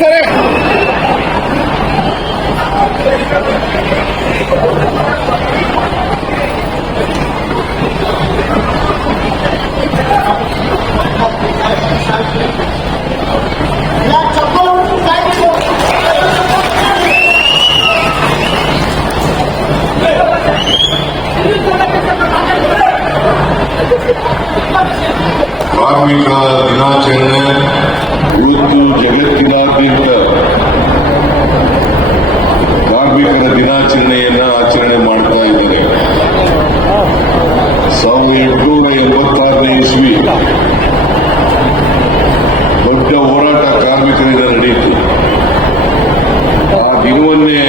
ಸರಿ ಕಾರ್ಮಿಕರ ದಿನಾಚರಣೆಯನ್ನ ಆಚರಣೆ ಮಾಡ್ತಾ ಇದ್ದಾರೆ. ಸಾವಿರದ ಎಂಟುನೂರ ಎಂಬತ್ತಾರನೇ ಇಸ್ವಿ ದೊಡ್ಡ ಹೋರಾಟ ಕಾರ್ಮಿಕರಿಂದ ನಡೆಯಿತು. ಆ ದಿನವನ್ನೇ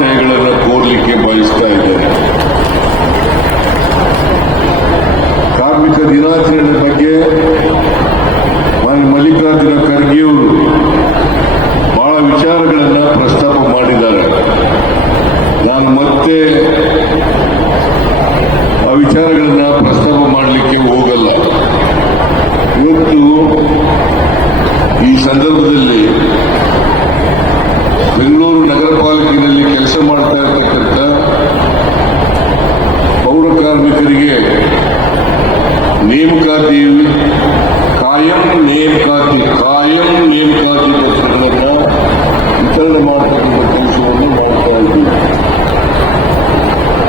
ಆಶಯಗಳನ್ನು ಕೋರ್ಲಿಕ್ಕೆ ಬಯಸ್ತಾ ಇದ್ದೇನೆ कायम कायम ನೇಮಕಾತಿ ಕಾಯಂ ನೇಮಕಾತಿ ಪತ್ರಗಳನ್ನು ವಿತರಣೆ ಮಾಡತಕ್ಕಂಥ ಕೆಲಸವನ್ನು ಮಾಡ್ತಾ ಇದ್ದೀವಿ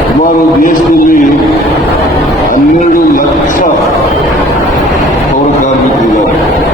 ಸುಮಾರು ದೇಶದಲ್ಲಿ ಹನ್ನೆರಡು ಲಕ್ಷ ಪೌರ ಕಾರ್ಮಿಕರಿದ್ದಾರೆ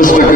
respect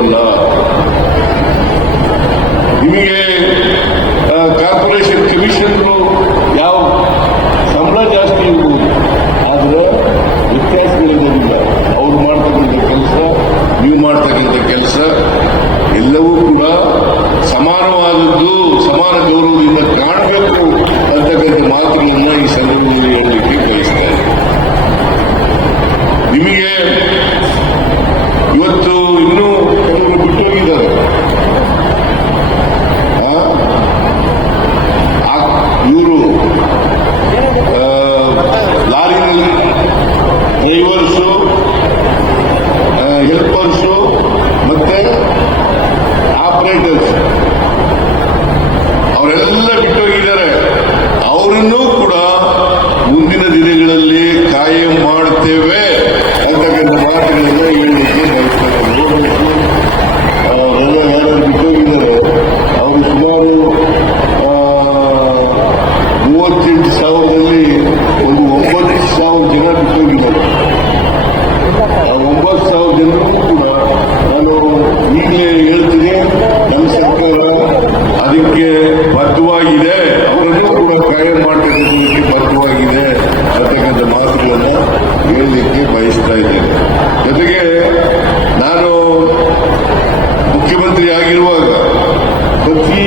ಕೀಳುವಲ್ಲ ನಿಮಗೆ ಕಾರ್ಪೊರೇಷನ್ ಕಮಿಷನ್ ಯಾವ ಸಂಬಳ ಜಾಸ್ತಿ ಇರ್ಬೋದು, ಆದ್ರೆ ವ್ಯತ್ಯಾಸಗಳಿರೋದಿಲ್ಲ ಅವ್ರು ಮಾಡ್ತಕ್ಕಂಥ ಕೆಲಸ, ನೀವು ಮಾಡ್ತಕ್ಕಂಥ ಕೆಲಸ ಎಲ್ಲವೂ ಕೂಡ ಸಮಾನವಾದದ್ದು, ಸಮಾನ ಗೌರವದಿಂದ ಕಾಣಬೇಕು ಅಂತಕ್ಕಂಥ ಮಾತುಗಳನ್ನು ಈ ಸಂದರ್ಭದಲ್ಲಿ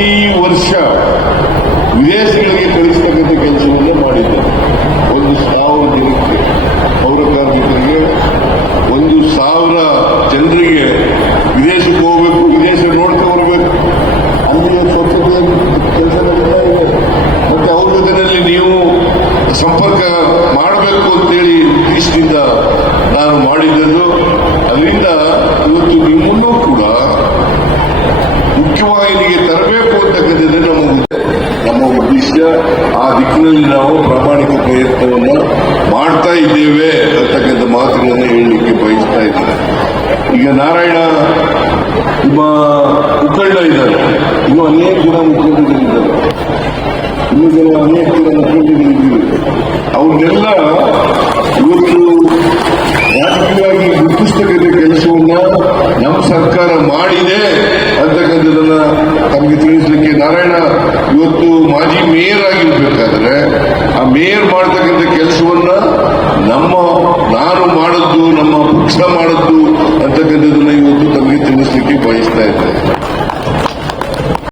ಪ್ರತಿ ವರ್ಷ ವಿದೇಶಗಳಿಗೆ ಕಳಿಸ್ತಕ್ಕಂಥ ಕೆಲಸವನ್ನು ಮಾಡಿದ್ದೆ. ಒಂದು ಸಾವಿರ ಜನಕ್ಕೆ, ಪೌರ ಕಾರ್ಮಿಕರಿಗೆ, ಒಂದು ಸಾವಿರ ಜನರಿಗೆ ವಿದೇಶಕ್ಕೆ ಹೋಗಬೇಕು, ವಿದೇಶ ನೋಡ್ಕೊಂಡು ಬರಬೇಕು ಅಲ್ಲಿ ಸ್ವಚ್ಛತೆ ಕೆಲಸ ಮತ್ತೆ ಅವ್ರ ಜೊತೆಯಲ್ಲಿ ನೀವು ಸಂಪರ್ಕ ದಿಕ್ಕಿನಲ್ಲಿ ನಾವು ಪ್ರಾಮಾಣಿಕ ಪ್ರಯತ್ನವನ್ನ ಮಾಡ್ತಾ ಇದ್ದೇವೆ ಅಂತಕ್ಕಂಥ ಮಾತುಗಳನ್ನು ಹೇಳಲಿಕ್ಕೆ ಬಯಸ್ತಾ ಇದ್ದಾರೆ ಈಗ ನಾರಾಯಣ ನಿಮ್ಮ ಮುಖಂಡ ಇದ್ದಾರೆ. ಇನ್ನು ಅನೇಕ ಜನ ಮುಖಂಡರಿದ್ದಾರೆ. ಇನ್ನು ಜನ ಅನೇಕ ಜನ ಮುಖಂಡರಿದ್ದೀವಿ ಅವ್ರನ್ನೆಲ್ಲ ಇವತ್ತು ರಾಜಕೀಯವಾಗಿ ಗುರುತಿಸ್ತಕ್ಕಂಥ ಕೆಲಸವನ್ನ ನಮ್ಮ ಸರ್ಕಾರ ಮಾಡಿದೆ ಅಂತಕ್ಕಂಥದನ್ನ ತಮಗೆ ತಿಳಿಸಲಿಕ್ಕೆ ನಾರಾಯಣ ಇವತ್ತು ಮಾಜಿ ಮೇಯರ್ ಆಗಿರ್ಬೇಕಾದ್ರೆ ಆ ಮೇಯರ್ ಮಾಡ್ತಕ್ಕಂಥ ಕೆಲಸವನ್ನ ನಮ್ಮ ನಾನು ಮಾಡದ್ದು, ನಮ್ಮ ಪಕ್ಷ ಮಾಡದ್ದು ಅಂತಕ್ಕಂಥದ್ದನ್ನ ಇವತ್ತು ತಮಗೆ ತಿಳಿಸ್ಲಿಕ್ಕೆ ಬಯಸ್ತಾ ಇದ್ದೇನೆ